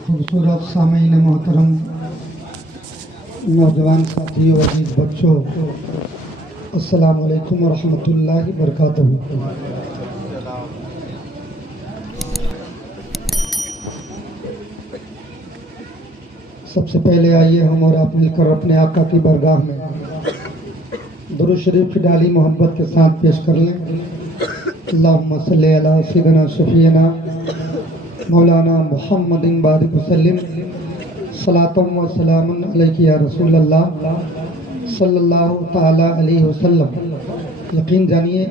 खूबसूरत सामीन मोहतरम, नौजवान साथियों, अजीज बच्चों, अस्सलामु अलैकुम वरहमतुल्लाहि वबरकातुहू। सबसे पहले आइए हम और आप मिलकर अपने आका की बरगाह में दुरूद शरीफ की डाली मोहब्बत के साथ पेश कर लें। अल्लाहुम्मा सल्ली अला सय्यिदिना शफीना मौलाना मुहम्मदिन बारिक वसल्लिम सलातम व सलामुन अलैका या रसूल अल्लाह सल्लल्लाहु ताला अलैहि वसल्लम। यकीन जानिए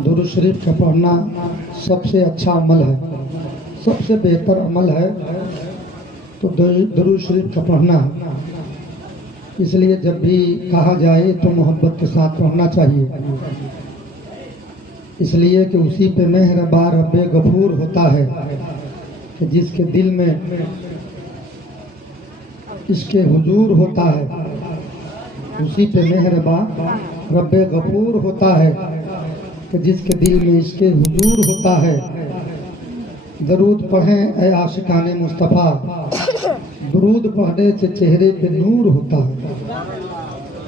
दुरूद शरीफ का पढ़ना सबसे अच्छा अमल है, सबसे बेहतर अमल है तो दुरूद शरीफ का पढ़ना है। इसलिए जब भी कहा जाए तो मोहब्बत के साथ पढ़ना चाहिए, इसलिए कि उसी पे मेहरबान रब्बे गफूर होता है कि जिसके दिल में इसके हुजूर होता है। उसी पे मेहरबान रब्बे गफूर होता है कि जिसके दिल में इसके हुजूर होता है। दरूद पढ़ें ऐ आशिकाने मुस्तफ़ा, दुरूद पढ़ने से चेहरे पे नूर होता है।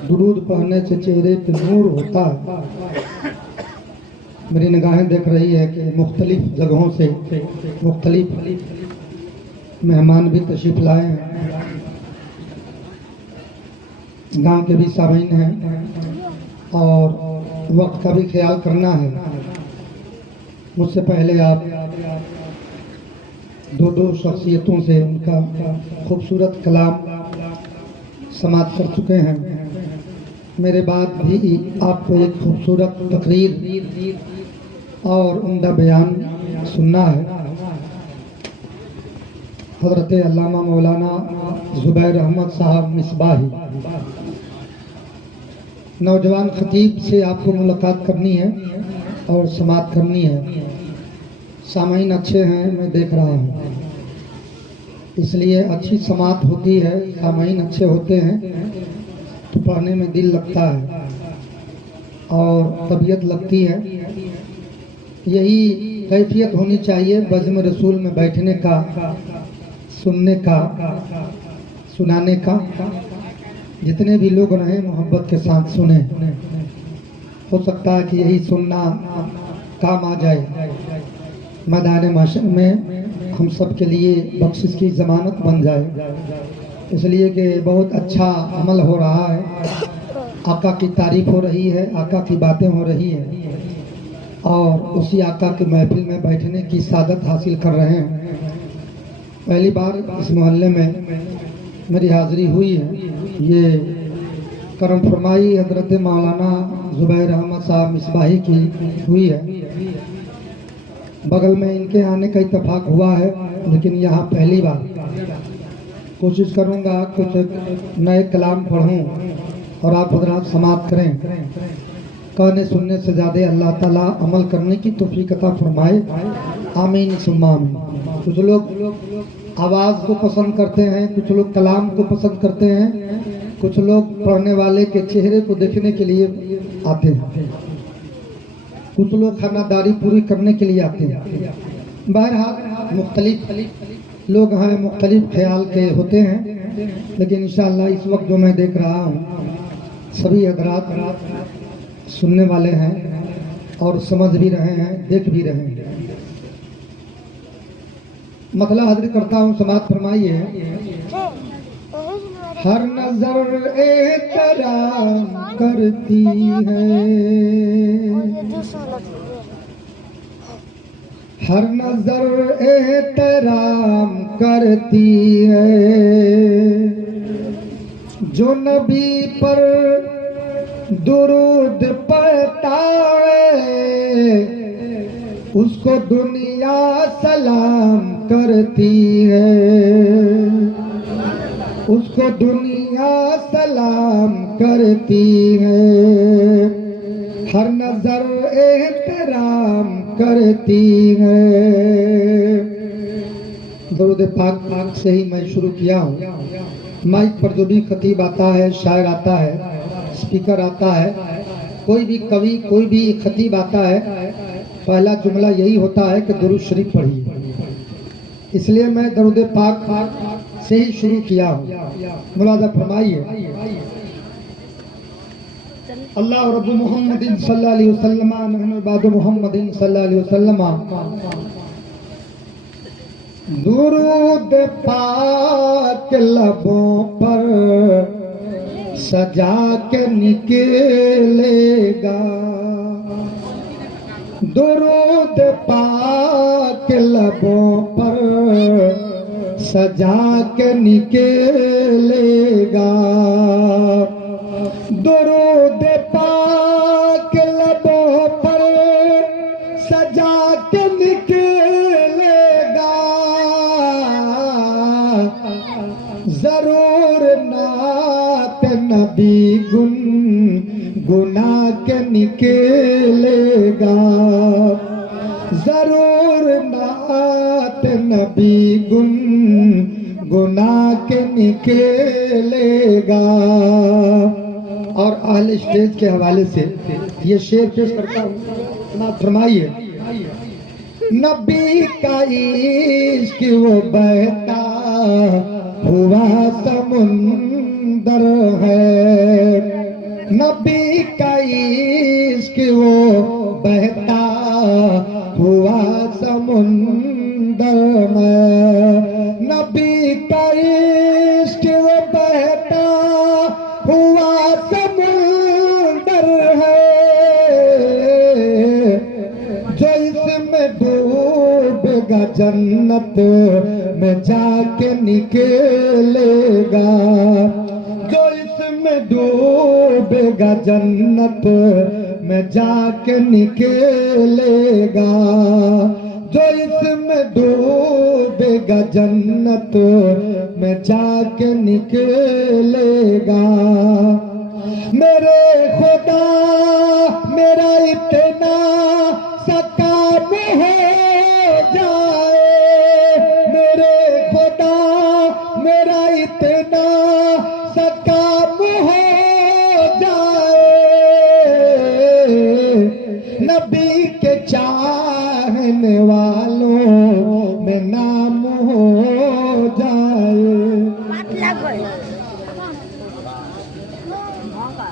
दुरूद पढ़ने से चेहरे पे नूर होता है। मेरी निगाहें देख रही है कि मुख्तलिफ जगहों से मुख्तलिफ मेहमान भी तशरीफ लाए हैं, गांव के भी सामीन हैं और वक्त का भी ख्याल करना है। मुझसे पहले आप दो शख्सियतों से उनका खूबसूरत कलाम समाप्त कर चुके हैं। मेरे बाद भी आपको एक खूबसूरत तकरीर और उम्दा बयान सुनना है। हज़रत अल्लामा मौलाना ज़ुबैर अहमद साहब मिसबाही, नौजवान खतीब से आपको मुलाकात करनी है और समाअत करनी है। सामीन अच्छे हैं, मैं देख रहा हूँ, इसलिए अच्छी समाअत होती है। सामीन अच्छे होते हैं तो पढ़ने में दिल लगता है और तबीयत लगती है। यही कैफियत होनी चाहिए बज़्म रसूल में बैठने का, सुनने का, सुनाने का। जितने भी लोग रहें मोहब्बत के साथ सुने। हो सकता है कि यही सुनना काम आ जाए, मैदान महशर में हम सब के लिए बख्शिश की ज़मानत बन जाए। इसलिए कि बहुत अच्छा अमल हो रहा है, आका की तारीफ हो रही है, आका की बातें हो रही हैं और उसी आका की महफिल में बैठने की सादत हासिल कर रहे हैं। पहली बार इस मोहल्ले में मेरी हाज़िरी हुई है। ये करम फरमाई हज़रत मौलाना ज़ुबैर अहमद साहब मिसबाही की हुई है। बगल में इनके आने का इत्तेफाक हुआ है, लेकिन यहाँ पहली बार कोशिश करूँगा कुछ नए कलाम पढ़ूँ और आप हज़रात समाअत करें। कहने सुनने से ज़्यादा अल्लाह ताला अमल करने की तौफीक अता फरमाए। आमीन सुम्मा आमीन। कुछ लोग आवाज़ को पसंद करते हैं, कुछ लोग कलाम को पसंद करते हैं, कुछ लोग पढ़ने वाले के चेहरे को देखने के लिए आते हैं, कुछ लोग खानादारी पूरी करने के लिए आते हैं। बहरहाल मुख्तलिफ लोग हैं, मुख्तलिफ ख्याल के होते हैं, लेकिन इंशाअल्लाह इस वक्त जो मैं देख रहा हूँ सभी हज़रात सुनने वाले हैं और समझ भी रहे हैं, देख भी रहे हैं। मसला हाजिर करता हूँ, समाअत फरमाइए। हर नजर एहतराम करती है, हर नजर एहतराम करती है। जो नबी पर दुरूद पढ़ता है उसको दुनिया सलाम करती है, उसको दुनिया सलाम करती है। हर नजर एहतराम करती है। दरूद पाक से ही मैं शुरू किया हूँ। माइक पर जो भी खतीब आता है, शायर आता है, स्पीकर आता है, कोई भी कवि, कोई भी खतीब आता है, पहला जुमला यही होता है कि दुरूद शरीफ पढ़िए। इसलिए मैं दरूद पाक से ही शुरू किया हूँ। मुलाजा फरमाइए। अल्लाह रब्बु मुहम्मदिन सल्लल्लाहु अलैहि वसल्लम नहनु इबादु मुहम्मदिन सल्लल्लाहु अलैहि वसल्लम। दुरूद पाक लबों पर सजा के निकलेगा, दुरूद पाक लबों पर सजा के निकलेगा, दुरूद पाक लबों पर सजा के निकलेगा, जरूर नात नबी गुना के निकलेगा, जरूर नात नबी गुना के निकलेगा। और अहले स्टेज के हवाले से ये शेर पेश करता हूँ, फरमाइए। नबी का इश्क वो बहता हुआ समुंदर है, नबी का इश्क वो बहता हुआ समुंदर में, नबी का इश्क वो बहता हुआ समुंदर है, जो इसमें डूबेगा जन्नत में जाके निकलेगा, जो इसमें डूबेगा जन्नत में जाके निकलेगा, जो इसमें डूबेगा जन्नत में जाके निकलेगा। मेरे खुदा मेरा इतना सा काम हो जाए, मेरे खुदा मेरा इतना सा काम हो जाए, नबी के चाहने वालों में नाम हो जाए।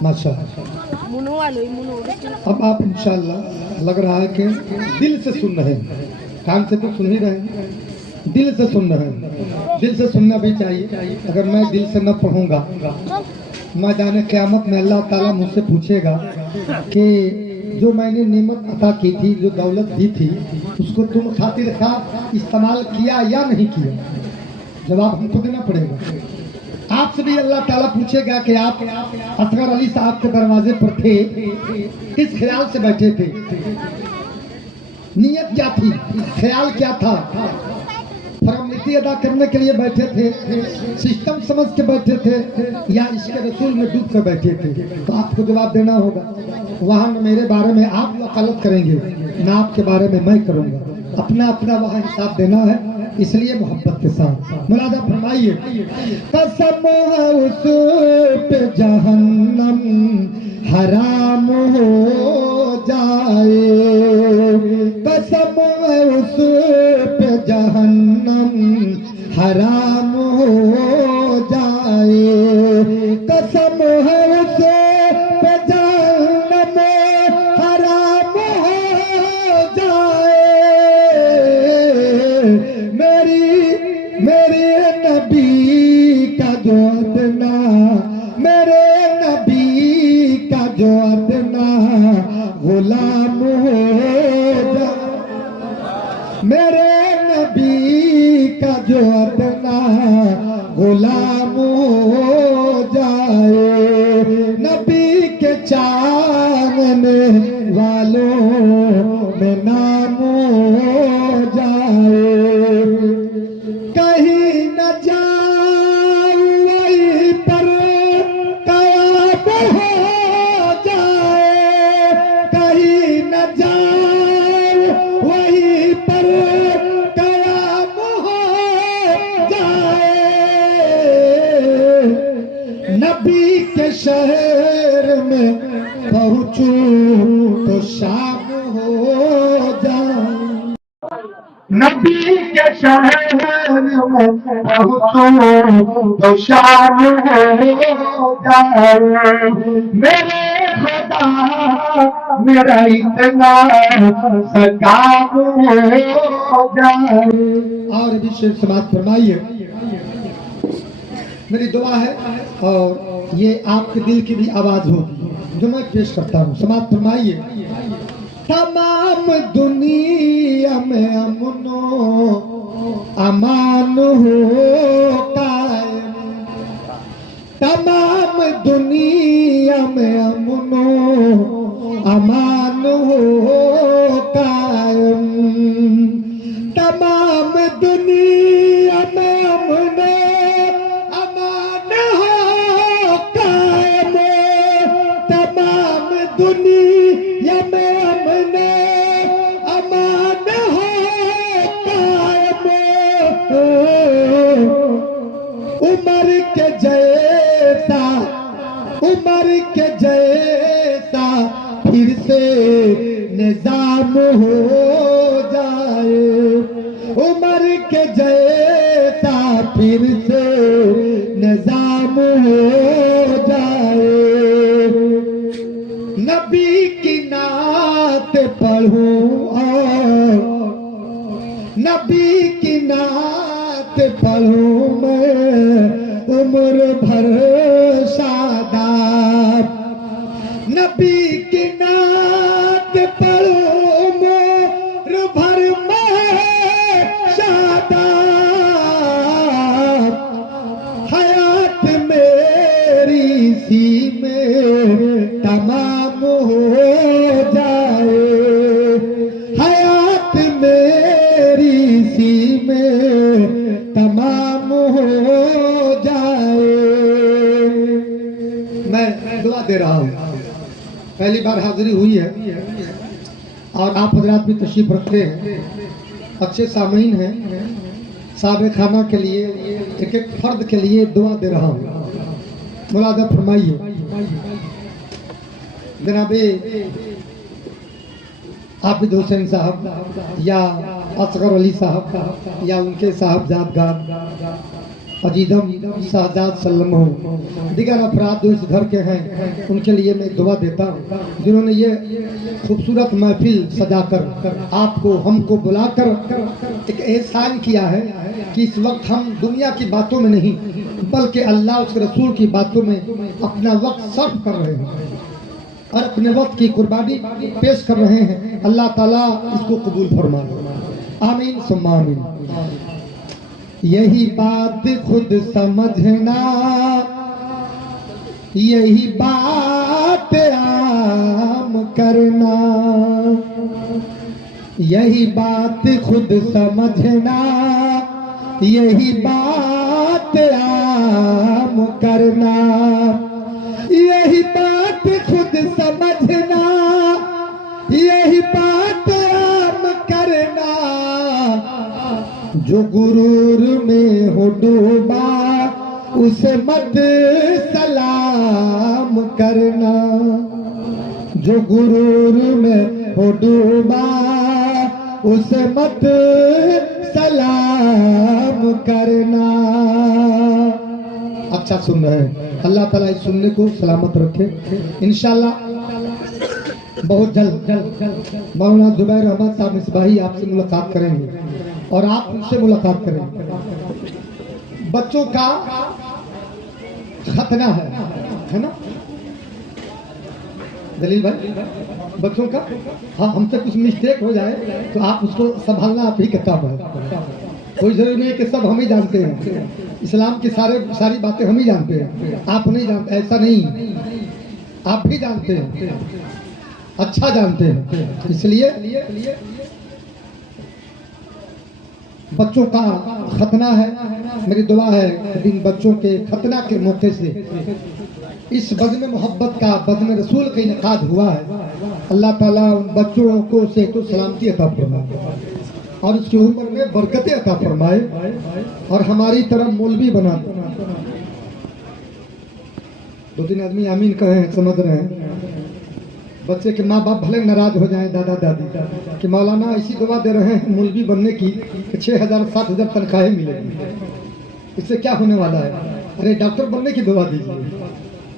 माशाअल्लाह। अब आप इंशाअल्लाह लग रहा है कि दिल से सुन रहे हैं, कान से तो सुन ही रहे हैं, दिल से सुन रहे हैं, दिल से सुनना भी चाहिए। अगर मैं दिल से न पढ़ूंगा, मैदान क़यामत में अल्लाह ताला मुझसे पूछेगा कि जो मैंने नेमत अता की थी, जो दौलत दी थी, उसको तुम खातिर खा इस्तेमाल किया या नहीं किया, जवाब हमको देना पड़ेगा। आपसे भी अल्लाह ताला पूछेगा कि आप असगर अली साहब के दरवाजे पर थे, किस ख्याल से बैठे थे, नियत क्या थी, ख्याल क्या था, फॉर्मेलिटी अदा करने के लिए बैठे थे, सिस्टम समझ के बैठे थे, या इसके रसूल में डूब कर बैठे थे। तो आपको जवाब देना होगा। वहाँ न मेरे बारे में आप वकालत करेंगे, न आपके बारे में मैं करूँगा, अपना अपना वहाँ हिसाब देना है, इसलिए मोहब्बत के साथ मुलादा फरमाइए। कसम है उस पे जहन्नम हराम हो जाए, कसम है उस पे जहन्नम हराम हो जाए, कसम है उस पे जहन्नम हराम हो जाए, मेरे नबी का जो अदना, मेरे नबी का जो अदना गुलाम हो जाए, मेरे नबी का जो अदना गुलाम हो जाए, नबी के चाहने वालों में नाम हो जाए, कहीं न जाऊं वहीं पर कयाम हो जाए, कहीं न जाऊं वहीं पर कयाम हो जाए, नबी के शहर में पहुंचूं तो शाम हो जाए। नबी के शहर में पहुंचो तो शाम हो जाए मेरे खुदा मेरा इतना सकाम हो जाए। और भी शेर समाप्त फरमाइए। मेरी दुआ है और ये आपके दिल की भी आवाज होगी जो मैं पेश करता हूँ। समाप्त फरमाइए। तमाम दुनिया में अमनो अमान हो कायम, तमाम दुनिया में अमनो अमान हो कायम, तमाम दुनिया में अमनो अमान हो कायम, तमाम दुनिया में उमर के जैसा, उमर के जैसा फिर से निजाम हो जाए, उमर के जैसा फिर से निजाम हो जाए। नबी की नात पढ़ूं और नबी की नात पढ़ूं मैं उम्र भर शादाब, नबी की नात पढ़ूं उम्र भर मैं शादाब, हयात मेरी सी में तमाम हो जाए, हयात मेरी सी में तमाम हो जाए। मैं दुआ दे रहा हूँ। पहली बार हाजिरी हुई है और आप हजरात भी तशरीफ रखते हैं, अच्छे सामीन हैं। साहब खाना के लिए एक एक फर्द के लिए दुआ दे रहा हूँ। मुलादा फरमाइए। जनाबे आबिद हुसैन साहब या असगर अली साहब या उनके साहबजादगार अजीदम शहजाद सल्लम हो, दिगर अफराद जो इस घर के हैं उनके लिए मैं दुआ देता हूँ, जिन्होंने ये खूबसूरत महफिल सजाकर आपको हमको बुलाकर एक एहसान किया है कि इस वक्त हम दुनिया की बातों में नहीं बल्कि अल्लाह उसके रसूल की बातों में अपना वक्त सर्फ कर रहे हैं और अपने वक्त की कुर्बानी पेश कर रहे हैं। अल्लाह ताला इसको कबूल फरमाए, आमीन सुम्मा आमीन। यही बात खुद समझना, यही बात आम करना, यही बात खुद समझना, यही बात आम करना, यही बात खुद समझना, यही बात आम करना, जो गुरूर में हो डूबा उसे मत सलाम करना, जो गुरूर में हो डूबा उसे मत सलाम करना। अच्छा सुन रहे हैं, अल्लाह ताला इस सुनने को सलामत रखे। इंशाल्लाह बहुत जल्द मौलाना जुबैर अहमद साहब मिसबाही आपसे मुलाकात करेंगे और आप उनसे मुलाकात करेंगे। बच्चों का खतना है ना दलील भाई, बच्चों का। हाँ, हमसे कुछ मिस्टेक हो जाए तो आप उसको संभालना आप ही का काम है। कोई जरूरी नहीं है कि सब हम ही जानते हैं, इस्लाम की सारी बातें हम ही जानते हैं, आप नहीं जानते, ऐसा नहीं, आप भी जानते हैं, अच्छा जानते हैं। इसलिए बच्चों का खतना है, मेरी दुआ है इन बच्चों के खतना के मौके से इस बज़्म मोहब्बत का बज़्म रसूल का इनेकाद हुआ है। अल्लाह ताला उन बच्चों को से तो सलामती अता फरमाए और उसकी उम्र में बरकतें अता फरमाए और हमारी तरह मौलवी बना दे। दो तीन आदमी आमीन कहे हैं, समझ रहे हैं। बच्चे के माँ बाप भले नाराज हो जाएं दादा दादी कि मौलाना ऐसी दुआ दे रहे हैं मौलवी बनने की कि 6,000 7,000 तनख्वाहें मिलेगी, इससे क्या होने वाला है? अरे डॉक्टर बनने की दुआ दीजिए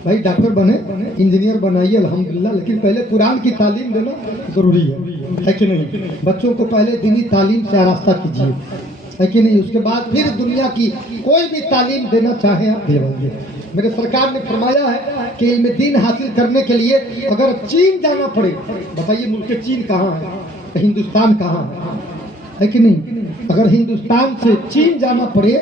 भाई, डॉक्टर बने, इंजीनियर बनाइए अल्हम्दुलिल्लाह, लेकिन पहले कुरान की तालीम देना जरूरी है कि नहीं? बच्चों को पहले दीनी तालीम से आरास्ता कीजिए, है कि नहीं? उसके बाद फिर दुनिया की कोई भी तालीम देना चाहे आप देवाइए। मेरे सरकार ने फरमाया है कि इल्म दीन हासिल करने के लिए अगर चीन जाना पड़े, बताइए मुल्क चीन कहाँ है, हिंदुस्तान कहाँ है कि नहीं? अगर हिंदुस्तान से चीन जाना पड़े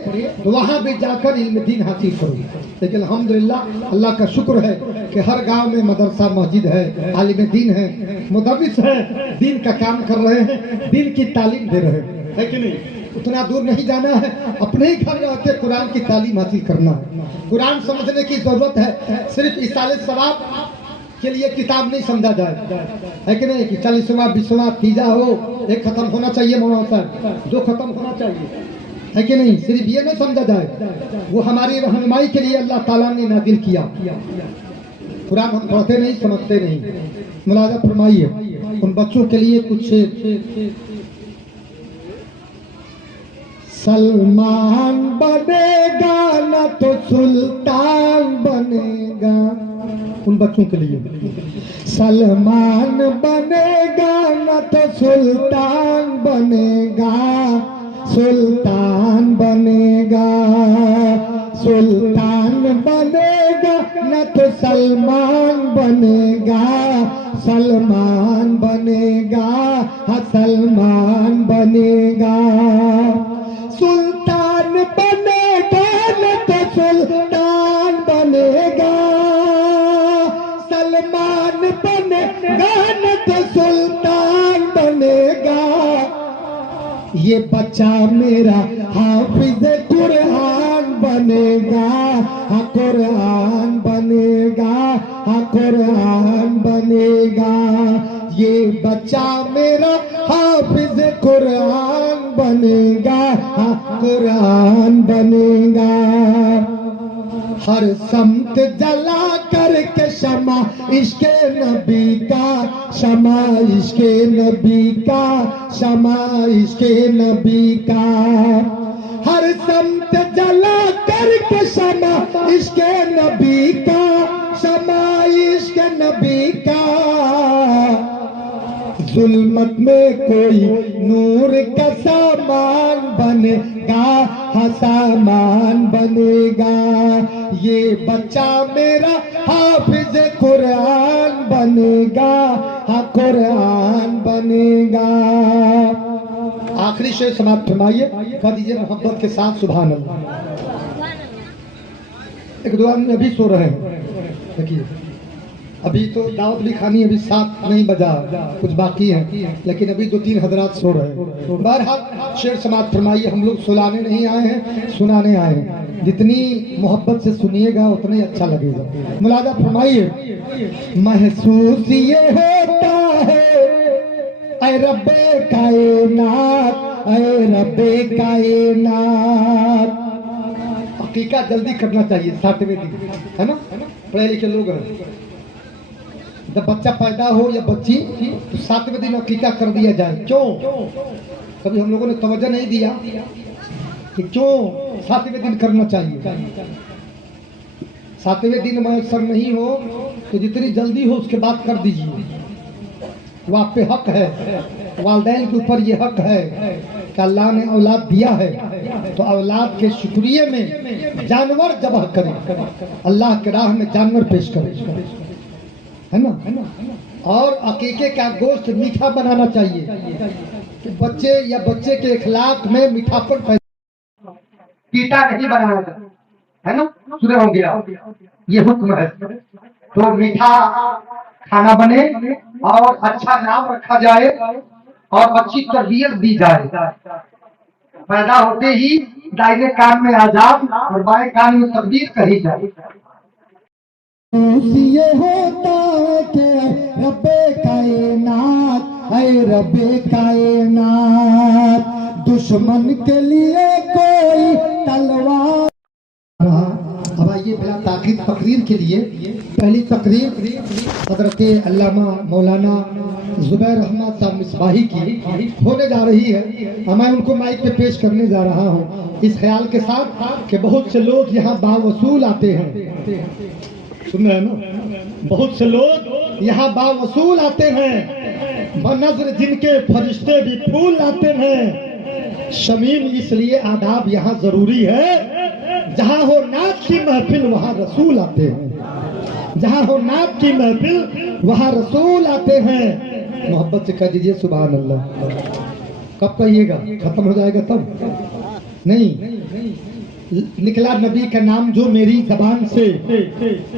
तो वहां भी जाकर इल्म दीन हासिल करो। लेकिन अल्हम्दुलिल्लाह अल्लाह का शुक्र है कि हर गांव में मदरसा मस्जिद है, आलिम दीन है, मुदर्रिस है, दीन का काम कर रहे हैं, दीन की तालीम दे रहे हैं, है कि नहीं? उतना दूर नहीं जाना है, अपने ही घर रहकर कुरान की तालीम हासिल करना है। कुरान समझने की जरूरत है, सिर्फ इसाले सवाब के लिए किताब नहीं समझा जाए, है कि नहीं? कि 40वां 20वां 30 हो, एक खत्म होना चाहिए मौलाना साहब, 2 खत्म होना चाहिए, है कि नहीं? सिर्फ ये नहीं समझा जाए, वो हमारी रहनुमाई के लिए अल्लाह ताला ने नाजिल किया। कुरान हम पढ़ते नहीं, समझते नहीं। मुलाजा फरमाइए उन बच्चों के लिए कुछ। सलमान बनेगा ना तो सुल्तान बनेगा, उन बच्चों के लिए। सलमान बनेगा ना तो सुल्तान बनेगा, सुल्तान बनेगा, सुल्तान बनेगा ना तो सलमान बनेगा, सलमान बनेगा, हाँ सलमान बनेगा। सुल्तान बनेगा न तो सुल्तान बनेगा, सलमान बनेगा न तो सुल्तान बनेगा। ये बच्चा मेरा हाफिज कुरान बनेगा, हाँ कुरान बनेगा, हाँ कुरान बनेगा। ये बच्चा मेरा हाफिज कुरान बनेगा, हाँ कुरान बनेगा। हर समत जला करके शमा इश्के नबी का, शमा इश्के नबी का, शमा इश्के नबी का। हर समत जला करके शमा इश्के नबी का, शमा इश्के नबी का। जुल्मत में कोई नूर का सामान बनेगा, हाँ सामान बनेगा। ये बच्चा मेरा हाफिज कुरान बनेगा, हाँ कुरान बनेगा। आखिरी शेर समाप्त फरमाइए, कह दीजिए मोहब्बत के साथ सुभान अल्लाह। एक दो आदमी अभी सो रहे हैं, देखिए अभी तो दावत भी खानी, अभी 7 नहीं बजा, कुछ बाकी है, लेकिन अभी 2-3 हजरात सो रहे हैं। बहरहाल शेर समाप्त फरमाइए, हम लोग सुलाने नहीं आए हैं, सुनाने आए हैं। जितनी मोहब्बत से सुनिएगा उतने अच्छा लगेगा। मुलाजा फरमाइए। महसूस ये होता है ऐ रब्बे कायनात, ऐ रब्बे कायनात। हकीकत जल्दी करना चाहिए, 7वें दिन है ना, पढ़े लिखे लोग हैं। जब बच्चा पैदा हो या बच्ची तो 7वें दिन अकीका कर दिया जाए। क्यों? कभी हम लोगों ने तवज्जो नहीं दिया कि क्यों 7वें दिन करना चाहिए। 7वें दिन में अवसर नहीं हो तो जितनी जल्दी हो उसके बाद कर दीजिए। वो आप पे हक है, वालिदैन के ऊपर ये हक है कि अल्लाह ने औलाद दिया है तो औलाद के शुक्रिया में जानवर ज़बह करें, अल्लाह के राह में जानवर पेश करें, है ना। और अकीके का गोश्त मीठा बनाना चाहिए कि बच्चे या बच्चे के इखलाक में मीठापन पैदा, कीटा नहीं बनाना है ना, सुने होंगे आप, ये हुक्म है। तो मीठा खाना बने और अच्छा नाम रखा जाए और अच्छी तरबियत दी जाए। पैदा होते ही दाहिने कान में आजाद और बाएं कान में तकबीर कही जाए। ये होता है कि रब्बे कायनात, ऐ रब्बे कायनात। दुश्मन के लिए कोई तलवार। अब आइए आइए बिला ताकीद तकरीर के लिए। पहली तकरीर हजरत अल्लामा मौलाना जुबैर अहमद साहब मिसबाही की होने जा रही है। मैं उनको माइक पे पेश करने जा रहा हूँ इस ख्याल के साथ कि बहुत से लोग यहाँ बावसूल आते हैं। सुन रहे हैं ना, बहुत से लोग यहाँ बावसूल आते हैं, बनज़्र जिनके फरिश्ते भी फूल लाते हैं। शमीम इसलिए आदाब यहाँ जरूरी है, जहाँ हो नात की महफिल वहाँ रसूल आते हैं, जहाँ हो नात की महफिल वहाँ रसूल आते हैं। मोहब्बत से कह दीजिए सुभान अल्लाह। कब कहिएगा? खत्म हो जाएगा तब नहीं। निकला नबी का नाम जो मेरी जबान से,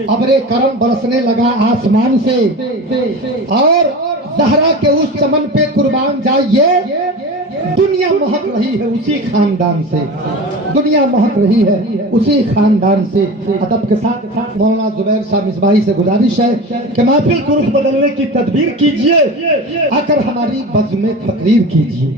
अबरे करम बरसने लगा आसमान से, और ज़हरा के उस चमन पे कुर्बान जाइए। दुनिया महक रही है उसी खानदान से, दुनिया महक रही है उसी खानदान से। अदब के साथ मौलाना जुबैर साहब मिसबाही से गुजारिश है कि महफिल को रुख बदलने की तदबीर कीजिए, आकर हमारी बज़्म में तकरीर कीजिए।